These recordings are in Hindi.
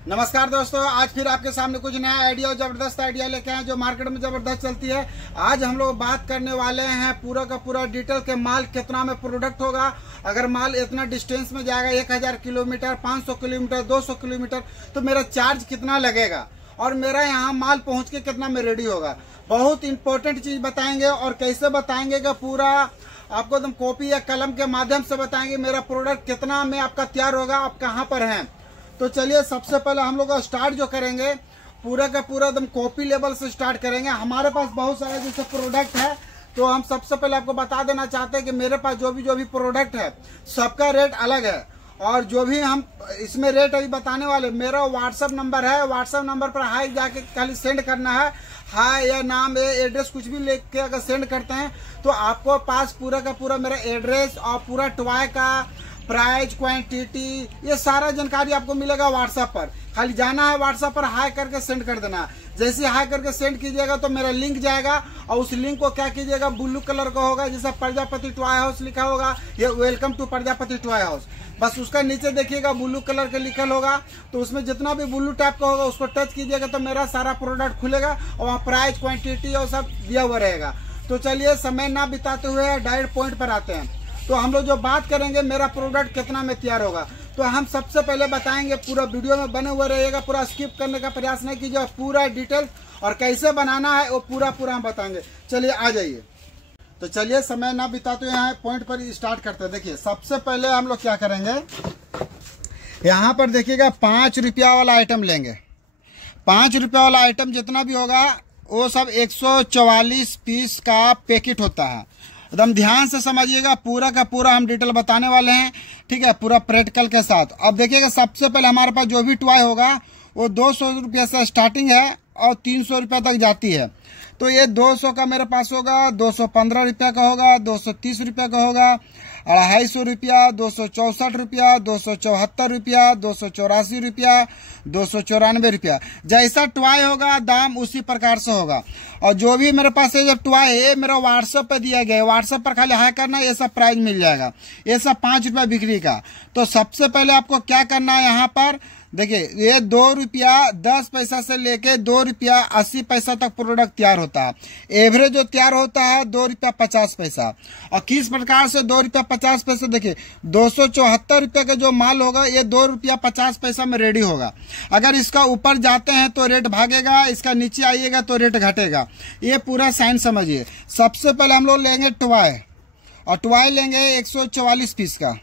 नमस्कार दोस्तों, आज फिर आपके सामने कुछ नया आइडिया, जबरदस्त आइडिया लेके आए जो मार्केट में जबरदस्त चलती है। आज हम लोग बात करने वाले हैं पूरा का पूरा डिटेल के माल कितना में प्रोडक्ट होगा। अगर माल इतना डिस्टेंस में जाएगा 1000 किलोमीटर, 500 किलोमीटर, 200 किलोमीटर, तो मेरा चार्ज कितना लगेगा और मेरा यहाँ माल पहुँच के कितना में रेडी होगा। बहुत इंपॉर्टेंट चीज बताएंगे और कैसे बताएंगे कि पूरा आपको एकदम कॉपी या कलम के माध्यम से बताएंगे मेरा प्रोडक्ट कितना में आपका तैयार होगा, आप कहाँ पर हैं। तो चलिए सबसे पहले हम लोग स्टार्ट जो करेंगे पूरा का पूरा एकदम कॉपी लेवल से स्टार्ट करेंगे। हमारे पास बहुत सारे जैसे प्रोडक्ट है, तो हम सबसे पहले आपको बता देना चाहते हैं कि मेरे पास जो भी प्रोडक्ट है सबका रेट अलग है और जो भी हम इसमें रेट अभी बताने वाले, मेरा व्हाट्सअप नंबर है, व्हाट्सअप नंबर पर हाई जाके खाली सेंड करना है। हाई या नाम या एड्रेस कुछ भी लेके अगर सेंड करते हैं तो आपको पास पूरा का पूरा मेरा एड्रेस और पूरा टॉय का प्राइस, क्वांटिटी, ये सारा जानकारी आपको मिलेगा व्हाट्सएप पर। खाली जाना है व्हाट्सएप पर हाई करके सेंड कर देना। जैसे हाई करके सेंड कीजिएगा तो मेरा लिंक जाएगा और उस लिंक को क्या कीजिएगा, ब्लू कलर का होगा जैसे प्रजापति टॉय हाउस लिखा होगा, ये welcome to Prajapati toy house, बस उसका नीचे देखिएगा ब्लू कलर के लिखल होगा। तो उसमें जितना भी ब्लू टाइप का होगा उसको टच कीजिएगा तो मेरा सारा प्रोडक्ट खुलेगा और वहाँ प्राइस, क्वांटिटी और सब दिया हुआ रहेगा। तो चलिए समय ना बिताते हुए डायरेक्ट पॉइंट पर आते हैं। तो हम लोग जो बात करेंगे मेरा प्रोडक्ट कितना में तैयार होगा, तो हम सबसे पहले बताएंगे, पूरा वीडियो में बने हुए रहिएगा, पूरा स्किप करने का प्रयास नहीं कीजिए, पूरा डिटेल और कैसे बनाना है वो पूरा हम बताएंगे। चलिए आ जाइए। तो चलिए समय ना बिताते हुए यहाँ पॉइंट पर स्टार्ट करते हैं। देखिए सबसे पहले हम लोग क्या करेंगे, यहाँ पर देखिएगा 5 रुपया वाला आइटम लेंगे। 5 रुपया वाला आइटम जितना भी होगा वो सब 144 पीस का पैकेट होता है। एकदम ध्यान से समझिएगा, पूरा का पूरा हम डिटेल बताने वाले हैं, ठीक है, पूरा प्रैक्टिकल के साथ। अब देखिएगा सबसे पहले हमारे पास जो भी टॉय होगा वो 200 रुपये से स्टार्टिंग है और 300 रुपये तक जाती है। तो ये 200 का मेरे पास होगा, 215 रुपये का होगा, 230 रुपये का होगा, 250 रुपया, 264 रुपया, 274 रुपया, 284 रुपया, 294 रुपया। जैसा टॉय होगा दाम उसी प्रकार से होगा। और जो भी मेरे पास है जब टॉय है मेरा व्हाट्सएप पे दिया गया है, व्हाट्सएप पर खाली हाई करना, ये सब प्राइस मिल जाएगा। ये सब 5 रुपया बिक्री का। तो सबसे पहले आपको क्या करना है, यहाँ पर देखिए ये 2 रुपया 10 पैसा से लेके 2 रुपया 80 पैसा तक प्रोडक्ट तैयार होता है। एवरेज जो तैयार होता है 2 रुपया 50 पैसा। और किस प्रकार से 2 रुपया 50 पैसा, देखिए 274 रुपये का जो माल होगा ये 2 रुपया 50 पैसा में रेडी होगा। अगर इसका ऊपर जाते हैं तो रेट भागेगा, इसका नीचे आइएगा तो रेट घटेगा। ये पूरा साइन समझिए। सबसे पहले हम लोग लेंगे टॉय, और टॉय लेंगे 144 पीस का।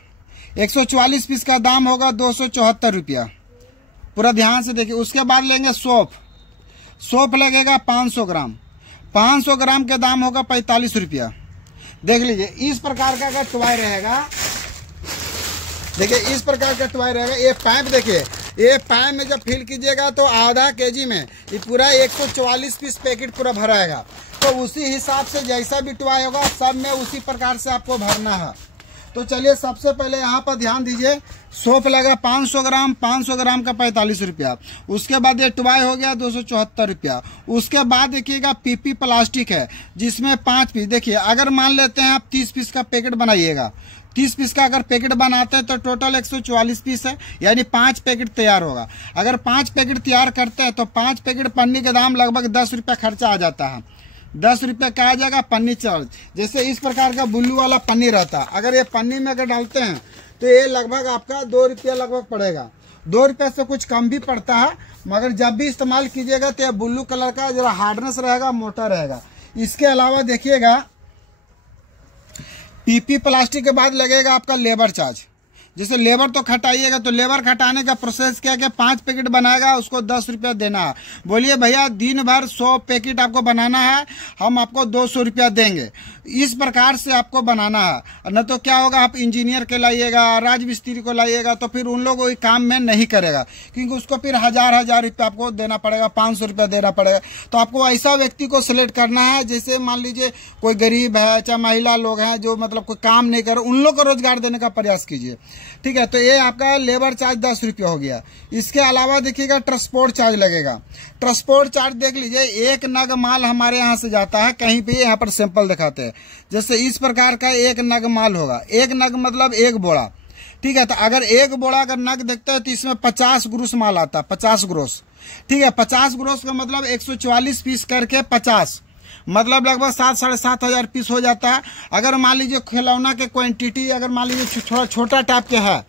144 पीस का दाम होगा 274 रुपया, पूरा ध्यान से देखिए। उसके बाद लेंगे सोप लगेगा 500 ग्राम। 500 ग्राम के दाम होगा 45 रुपया। देख लीजिए इस प्रकार का अगर टॉय रहेगा, देखिए इस प्रकार का टॉय रहेगा। ये पाइप देखिए, ये पाइप में जब फिल कीजिएगा तो आधा केजी में ये पूरा 144 पीस पैकेट पूरा भराएगा। तो उसी हिसाब से जैसा भी टॉय होगा सब में उसी प्रकार से आपको भरना है। तो चलिए सबसे पहले यहाँ पर ध्यान दीजिए, सोप लगा 500 ग्राम, 500 ग्राम का 45 रुपया। उसके बाद ये टॉय हो गया 274 रुपया। उसके बाद देखिएगा पीपी प्लास्टिक है जिसमें 5 पीस। देखिए अगर मान लेते हैं आप 30 पीस का पैकेट बनाइएगा, 30 पीस का अगर पैकेट बनाते हैं तो टोटल 144 पीस है, यानी 5 पैकेट तैयार होगा। अगर 5 पैकेट तैयार करते हैं तो 5 पैकेट पन्नी के दाम लगभग 10 रुपया खर्चा आ जाता है। 10 रुपये का आ जाएगा पन्नी चार्ज। जैसे इस प्रकार का ब्लू वाला पन्नी रहता है, अगर ये पन्नी में अगर डालते हैं तो ये लगभग आपका 2 रुपया लगभग पड़ेगा। 2 रुपये से कुछ कम भी पड़ता है, मगर जब भी इस्तेमाल कीजिएगा तो ये ब्लू कलर का जरा हार्डनेस रहेगा, मोटा रहेगा। इसके अलावा देखिएगा पीपी प्लास्टिक के बाद लगेगा आपका लेबर चार्ज। जैसे लेबर तो खटाइएगा, तो लेबर खटाने का प्रोसेस क्या है, 5 पैकेट बनाएगा उसको 10 रुपया देना है। बोलिए भैया दिन भर 100 पैकेट आपको बनाना है, हम आपको 200 रुपया देंगे। इस प्रकार से आपको बनाना है। न तो क्या होगा, आप इंजीनियर के लाइएगा, राज मिस्त्री को लाइएगा तो फिर उन लोग वही काम में नहीं करेगा, क्योंकि उसको फिर हजार रुपया आपको देना पड़ेगा, 500 रुपया देना पड़ेगा। तो आपको ऐसा व्यक्ति को सिलेक्ट करना है, जैसे मान लीजिए कोई गरीब है, चाहे महिला लोग हैं जो मतलब कोई काम नहीं कर, उन लोग को रोजगार देने का प्रयास कीजिए, ठीक है। तो ये आपका लेबर चार्ज 10 रुपया हो गया। इसके अलावा देखिएगा ट्रांसपोर्ट चार्ज लगेगा। ट्रांसपोर्ट चार्ज देख लीजिए, एक नग माल हमारे यहाँ से जाता है, कहीं पे यहाँ पर सैंपल दिखाते हैं। जैसे इस प्रकार का एक नग माल होगा, एक नग मतलब एक बोरा। ठीक है। तो अगर एक बोरा अगर नग देखते हैं तो इसमें 50 ग्रोस माल आता है, 50 ग्रोस, ठीक है। 50 ग्रोस का मतलब 144 पीस करके 50, मतलब लगभग 7-7.5 हजार पीस हो जाता है। अगर मान लीजिए खिलौना के क्वांटिटी अगर मान लीजिए छोटा टाइप के है,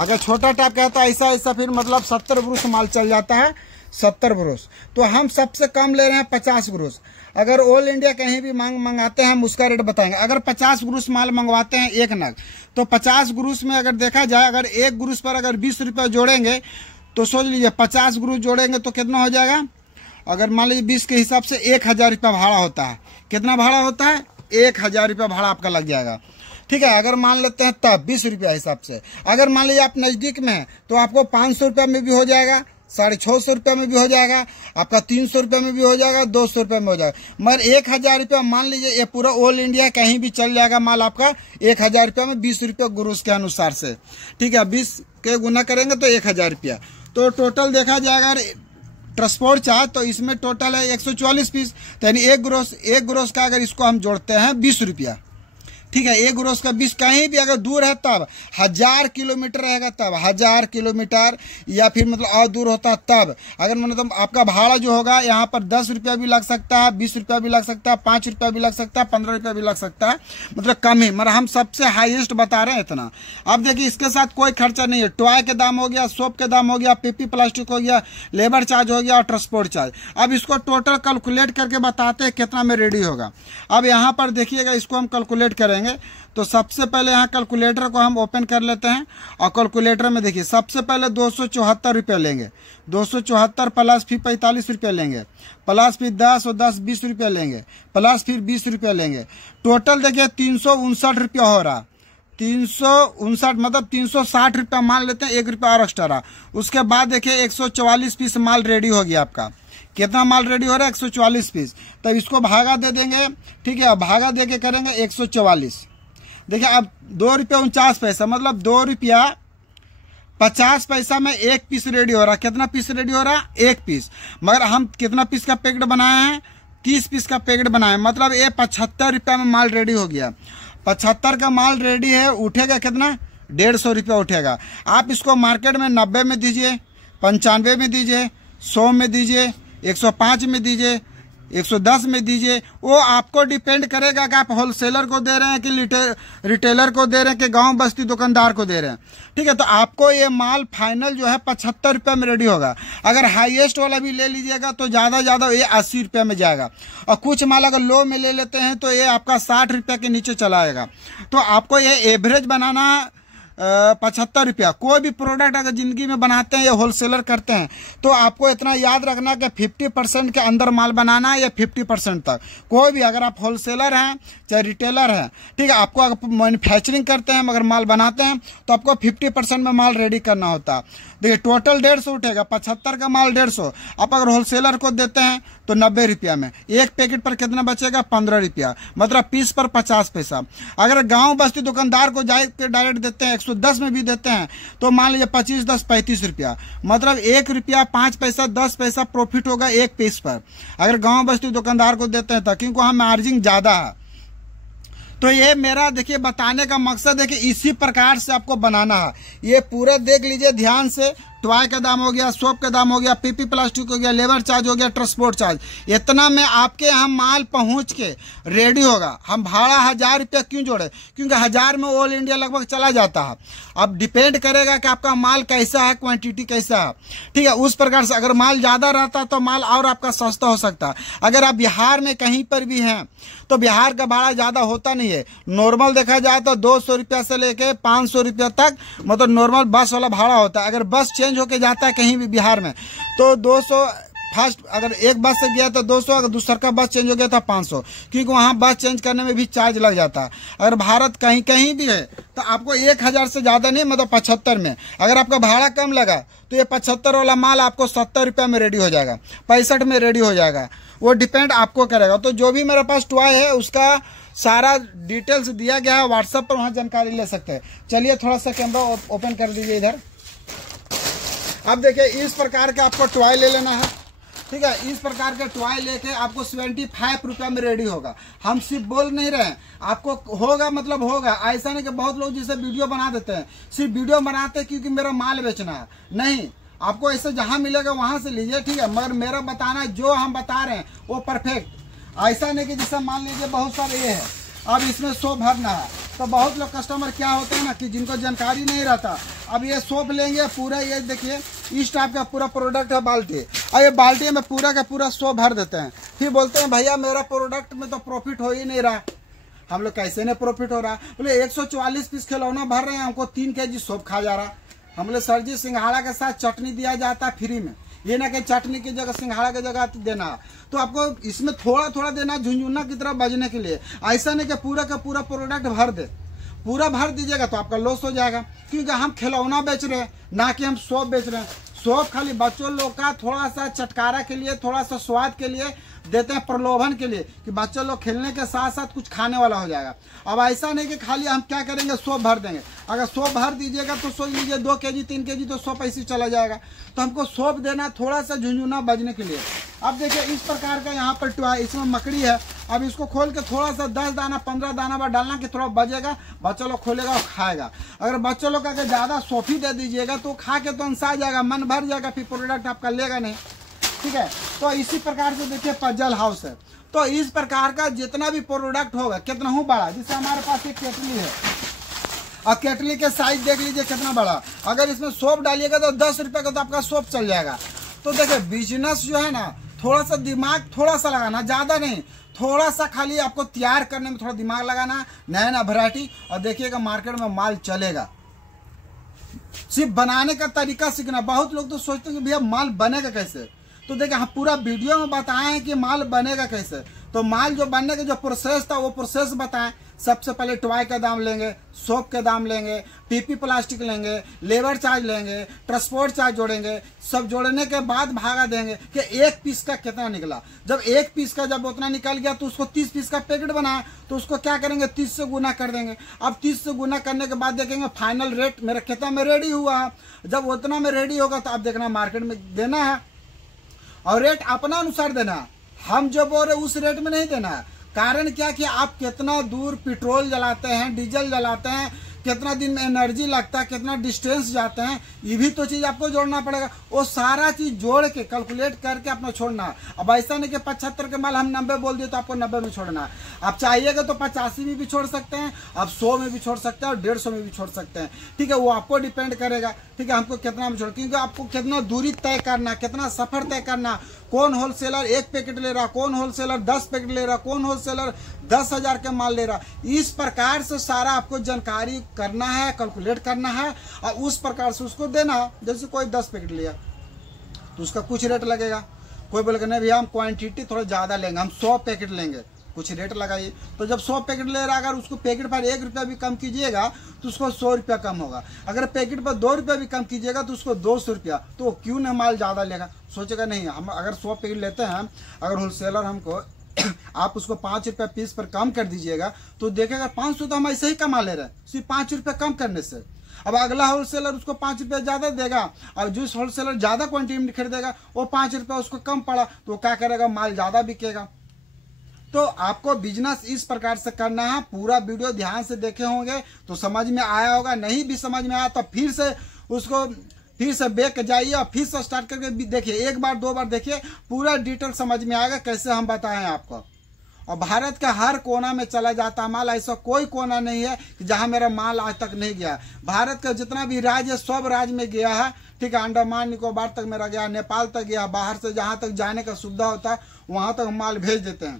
अगर छोटा टाइप का है तो ऐसा फिर मतलब 70 ग्रोस माल चल जाता है, 70 ग्रोस। तो हम सबसे कम ले रहे हैं 50 ग्रोस। अगर ऑल इंडिया कहीं भी मंगाते हैं हम उसका रेट बताएंगे। अगर 50 ग्रोस माल मंगवाते हैं एक नग, तो 50 ग्रोस में अगर देखा जाए, अगर एक ग्रोस पर अगर 20 रुपये जोड़ेंगे तो सोच लीजिए 50 ग्रोस जोड़ेंगे तो कितना हो जाएगा। अगर मान लीजिए 20 के हिसाब से 1000 रुपया भाड़ा होता है। कितना भाड़ा होता है? 1000 रुपया भाड़ा आपका लग जाएगा, ठीक है। अगर मान लेते हैं तब 20 रुपया हिसाब से। अगर मान लीजिए आप नज़दीक में हैं तो आपको 500 रुपये में भी हो जाएगा, 650 रुपये में भी हो जाएगा, आपका 300 रुपये में भी हो जाएगा, 200 रुपये में हो जाएगा। मगर 1000 रुपया मान लीजिए ये पूरा ऑल इंडिया कहीं भी चल जाएगा माल आपका 1000 रुपया में, 20 रुपये ग्रोस के अनुसार से, ठीक है। 20 के गुना करेंगे तो 1000 रुपया। तो टोटल देखा जाएगा ट्रांसपोर्ट चार्ज, तो इसमें टोटल है 144 पीस, तो यानी एक ग्रोस का अगर इसको हम जोड़ते हैं 20 रुपया, ठीक है। एक ग्रोस का 20, कहीं भी अगर दूर है तब 1000 किलोमीटर रहेगा, तब 1000 किलोमीटर या फिर मतलब और दूर होता है तब अगर मतलब आपका भाड़ा जो होगा यहाँ पर 10 रुपया भी लग सकता है, 20 रुपया भी लग सकता है, 5 रुपया भी लग सकता है, 15 रुपया भी लग सकता है, मतलब कम ही। मगर हम सबसे हाईएस्ट बता रहे हैं इतना। अब देखिए इसके साथ कोई खर्चा नहीं है। टॉय के दाम हो गया, सोप के दाम हो गया, पीपी प्लास्टिक हो गया, लेबर चार्ज हो गया और ट्रांसपोर्ट चार्ज। अब इसको टोटल कैलकुलेट करके बताते हैं कितना में रेडी होगा। अब यहाँ पर देखिएगा, इसको हम कैलकुलेट करेंगे। तो सबसे पहले यहाँ कैलकुलेटर को हम ओपन कर लेते हैं और कैलकुलेटर में देखिए सबसे पहले 274 रुपये लेंगे, 274 प्लस फिर 45 रुपये लेंगे, प्लस फिर 10 और 10 20 रुपये लेंगे, प्लस फिर 20 रुपये लेंगे। टोटल देखिए 359 रुपया हो रहा। 359 मतलब 360 रुपया मान लेते हैं, 1 रुपया और एक्स्ट्रा। उसके बाद देखिए 144 पीस माल रेडी हो गया आपका। कितना माल रेडी हो रहा है? 144 पीस। तब इसको भागा दे देंगे, ठीक है। भागा दे के करेंगे 144। देखिए अब 2 रुपया 49 पैसा, मतलब 2 रुपया 50 पैसा में एक पीस रेडी हो रहा। कितना पीस रेडी हो रहा? एक पीस। मगर हम कितना पीस का पैकेट बनाए हैं? 30 पीस का पैकेट बनाए, मतलब ये 75 रुपया में माल रेडी हो गया। 75 का माल रेडी है, उठेगा कितना? 150 रुपया उठेगा। आप इसको मार्केट में 90 में दीजिए, 95 में दीजिए, 100 में दीजिए, 105 में दीजिए, 110 में दीजिए। वो आपको डिपेंड करेगा कि आप होलसेलर को दे रहे हैं कि रिटेलर को दे रहे हैं कि गांव बस्ती दुकानदार को दे रहे हैं, ठीक है। तो आपको ये माल फाइनल जो है 75 रुपये में रेडी होगा। अगर हाईएस्ट वाला भी ले लीजिएगा तो ज़्यादा ये 80 रुपये में जाएगा। और कुछ माल अगर लो में ले लेते हैं तो ये आपका 60 रुपये के नीचे चला आएगा। तो आपको ये एवरेज बनाना 75 रुपया। कोई भी प्रोडक्ट अगर जिंदगी में बनाते हैं या होलसेलर करते हैं तो आपको इतना याद रखना कि 50% के अंदर माल बनाना है या 50% तक। कोई भी अगर आप होलसेलर हैं चाहे रिटेलर हैं, ठीक है, आपको अगर मैन्युफैक्चरिंग करते हैं मगर माल बनाते हैं तो आपको 50% में माल रेडी करना होता है। देखिए टोटल 150 उठेगा, 75 का माल 150। आप अगर होलसेलर को देते हैं तो 90 रुपया में एक पैकेट पर कितना बचेगा? 15 रुपया, मतलब पीस पर 50 पैसा। अगर गांव बस्ती दुकानदार को जाके डायरेक्ट देते हैं, 110 में भी देते हैं, तो मान लीजिए 25 10 35 रुपया, मतलब 1 रुपया 5 पैसा 10 पैसा प्रॉफिट होगा एक पीस पर। अगर गांव बस्ती दुकानदार को देते हैं तो क्योंकि वहाँ मार्जिन ज़्यादा है। तो ये मेरा देखिए बताने का मकसद है कि इसी प्रकार से आपको बनाना है। ये पूरा देख लीजिए ध्यान से। टॉय का दाम हो गया, सोप का दाम हो गया, पीपी प्लास्टिक हो गया, लेबर चार्ज हो गया, ट्रांसपोर्ट चार्ज, इतना में आपके यहाँ माल पहुँच के रेडी होगा। हम भाड़ा 1000 रुपया क्यों जोड़े? क्योंकि 1000 में ऑल इंडिया लगभग चला जाता है। अब डिपेंड करेगा कि आपका माल कैसा है, क्वांटिटी कैसा है, ठीक है। उस प्रकार से अगर माल ज़्यादा रहता तो माल और आपका सस्ता हो सकता है। अगर आप बिहार में कहीं पर भी हैं तो बिहार का भाड़ा ज़्यादा होता नहीं है। नॉर्मल देखा जाए तो 200 रुपया से लेके 500 रुपया तक मतलब नॉर्मल बस वाला भाड़ा होता है। अगर बस चेंज होके जाता है कहीं भी बिहार में तो 200 फर्स्ट, अगर एक बस से गया तो 200, अगर दूसरा का बस चेंज हो गया तो 500, क्योंकि वहाँ बस चेंज करने में भी चार्ज लग जाता है। अगर भारत कहीं कहीं भी है तो आपको 1000 से ज़्यादा नहीं, मतलब 75 में। अगर आपका भाड़ा कम लगा तो ये 75 वाला माल आपको 70 रुपया में रेडी हो जाएगा, 65 में रेडी हो जाएगा। वो डिपेंड आपको करेगा। तो जो भी मेरे पास टॉय है उसका सारा डिटेल्स दिया गया है व्हाट्सएप पर, वहाँ जानकारी ले सकते हैं। चलिए थोड़ा सा कैमरा ओपन कर दीजिए इधर। अब देखिए इस प्रकार का आपको टॉय ले लेना है। ठीक है। इस प्रकार के टॉय लेके आपको 75 रुपये में रेडी होगा। हम सिर्फ बोल नहीं रहे हैं, आपको होगा मतलब होगा। ऐसा नहीं कि बहुत लोग जिसे वीडियो बना देते हैं, सिर्फ वीडियो बनाते हैं क्योंकि मेरा माल बेचना है, नहीं। आपको ऐसे जहां मिलेगा वहां से लीजिए, ठीक है। मगर मेरा बताना जो हम बता रहे हैं वो परफेक्ट। ऐसा नहीं कि जैसे मान लीजिए बहुत सारे ये है, अब इसमें सोप भरना है, तो बहुत लोग कस्टमर क्या होते हैं ना कि जिनको जानकारी नहीं रहता, अब ये सोप लेंगे पूरा, ये देखिए इस टाइप का पूरा प्रोडक्ट है बाल्टी, और ये बाल्टी में पूरा का पूरा सोप भर देते हैं। फिर बोलते हैं भैया मेरा प्रोडक्ट में तो प्रॉफिट हो ही नहीं रहा। हम लोग कैसे नहीं प्रॉफिट हो रहा? बोले 144 पीस खिलौना भर रहे हैं, हमको 3 केजी सोप खा जा रहा। हम बोले सर जी सिंघाड़ा के साथ चटनी दिया जाता है फ्री में, ये ना कि चटनी की जगह सिंघाड़ा की जगह देना, तो आपको इसमें थोड़ा थोड़ा देना झुंझुना की तरह बजने के लिए। ऐसा नहीं कि पूरा का पूरा प्रोडक्ट भर दे, पूरा भर दीजिएगा तो आपका लॉस हो जाएगा, क्योंकि हम खिलौना बेच रहे हैं ना कि हम सोप बेच रहे हैं। सोप खाली बच्चों लोग का थोड़ा सा चटकारा के लिए, थोड़ा सा स्वाद के लिए देते हैं, प्रलोभन के लिए कि बच्चे लोग खेलने के साथ साथ कुछ खाने वाला हो जाएगा। अब ऐसा नहीं कि खाली हम क्या करेंगे सोप भर देंगे। अगर सोप भर दीजिएगा तो सोच लीजिए 2 केजी 3 केजी तो सोप ऐसे चला जाएगा। तो हमको सोप देना थोड़ा सा झुंझुना बजने के लिए। अब देखिए इस प्रकार का यहाँ पर टॉय, इसमें मकड़ी है। अब इसको खोल के थोड़ा सा 10 दाना 15 दाना बार डालना कि थोड़ा बजेगा, बच्चा लोग खोलेगा और खाएगा। अगर बच्चों लोग अगर ज़्यादा सोफी दे दीजिएगा तो खा के तो अंसा जाएगा, मन भर जाएगा, फिर प्रोडक्ट आपका लेगा नहीं, ठीक है। तो इसी प्रकार से देखिए पजल हाउस है। तो इस प्रकार का जितना भी प्रोडक्ट होगा, कितना हूँ बड़ा, जैसे हमारे पास एक केटली है, और केटली के साइज देख लीजिए कितना बड़ा। अगर इसमें सोप डालिएगा तो 10 रुपये का तो आपका सोप चल जाएगा। तो देखिए बिजनेस जो है ना, थोड़ा सा दिमाग थोड़ा सा लगाना, ज़्यादा नहीं, थोड़ा सा खाली आपको तैयार करने में थोड़ा दिमाग लगाना, नया नया वैरायटी, और देखिएगा मार्केट में माल चलेगा। सिर्फ बनाने का तरीका सीखना। बहुत लोग तो सोचते हैं कि भैया माल बनेगा कैसे, तो देखिए हम पूरा वीडियो में बताएं हैं कि माल बनेगा कैसे। तो माल जो बनने का जो प्रोसेस था वो प्रोसेस बताएं। सबसे पहले टॉय का दाम लेंगे, सोप के दाम लेंगे, पीपी प्लास्टिक लेंगे, लेबर चार्ज लेंगे, ट्रांसपोर्ट चार्ज जोड़ेंगे। सब जोड़ने के बाद भागा देंगे कि 1 पीस का कितना निकला। जब 1 पीस का जब उतना निकल गया तो उसको 30 पीस का पैकेट बनाया, तो उसको क्या करेंगे 30 से गुना कर देंगे। अब 30 से गुना करने के बाद देखेंगे फाइनल रेट मेरा कितना में रेडी हुआ। जब उतना में रेडी होगा तो आप देखना मार्केट में देना है, और रेट अपना अनुसार देना है। हम जो बोल रहे उस रेट में नहीं देना है। कारण क्या कि आप कितना दूर पेट्रोल जलाते हैं, डीजल जलाते हैं, कितना दिन में एनर्जी लगता है, कितना डिस्टेंस जाते हैं, ये भी तो चीज आपको जोड़ना पड़ेगा। वो सारा चीज जोड़ के कैलकुलेट करके अपना छोड़ना है। अब ऐसा नहीं कि 75 के माल हम 90 बोल दिए तो आपको 90 में छोड़ना है। आप चाहिएगा तो 85 में भी छोड़ सकते हैं, आप 100 में भी छोड़ सकते हैं, और 150 में भी छोड़ सकते हैं, ठीक है। वो आपको डिपेंड करेगा, ठीक है, हमको कितना में छोड़, क्योंकि आपको कितना दूरी तय करना, कितना सफर तय करना। कौन होलसेलर 1 पैकेट ले रहा, कौन होलसेलर 10 पैकेट ले रहा, कौन होलसेलर 10,000 के माल ले रहा। इस प्रकार से सारा आपको जानकारी करना है, कैलकुलेट करना है, और उस प्रकार से उसको देना है। जैसे कोई 10 पैकेट लिया तो उसका कुछ रेट लगेगा। कोई बोलेगा नहीं भैया हम क्वांटिटी थोड़ा ज़्यादा लेंगे, हम 100 पैकेट लेंगे, कुछ रेट लगाइए। तो जब 100 पैकेट ले रहा, अगर उसको पैकेट पर 1 रुपया भी कम कीजिएगा तो उसको 100 रुपया कम होगा। अगर पैकेट पर 2 रुपया भी कम कीजिएगा तो उसको 200 रुपया। तो क्यों ना माल ज़्यादा लेगा, सोचेगा नहीं हम अगर 100 पैकेट लेते हैं, अगर होलसेलर हमको आप उसको 5 रुपया पीस पर कम कर दीजिएगा तो देखेगा 500 तो हम ऐसे ही कमा ले रहे हैं सिर्फ 5 रुपया कम करने से। अब अगला होलसेलर उसको 5 रुपया ज्यादा देगा, और जिस होलसेलर ज्यादा क्वांटिटी में खरीदेगा वो 5 रुपया उसको कम पड़ा, तो क्या करेगा, माल ज्यादा बिकेगा। तो आपको बिजनेस इस प्रकार से करना है। पूरा वीडियो ध्यान से देखे होंगे तो समझ में आया होगा, नहीं भी समझ में आया तो फिर से उसको फिर से बैक जाइए और फिर से स्टार्ट करके देखिए, 1 बार 2 बार देखिए, पूरा डिटेल समझ में आएगा कैसे हम बताएं आपको। और भारत का हर कोना में चला जाता माल, ऐसा कोई कोना नहीं है कि जहां मेरा माल आज तक नहीं गया। भारत का जितना भी राज्य है सब राज्य में गया है, ठीक है। अंडमान निकोबार तक मेरा गया, नेपाल तक गया, बाहर से जहां तक जाने का सुविधा होता है वहां तक माल भेज देते हैं,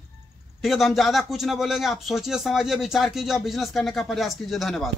ठीक है। तो हम ज्यादा कुछ ना बोलेंगे, आप सोचिए समझिए विचार कीजिए और बिजनेस करने का प्रयास कीजिए। धन्यवाद।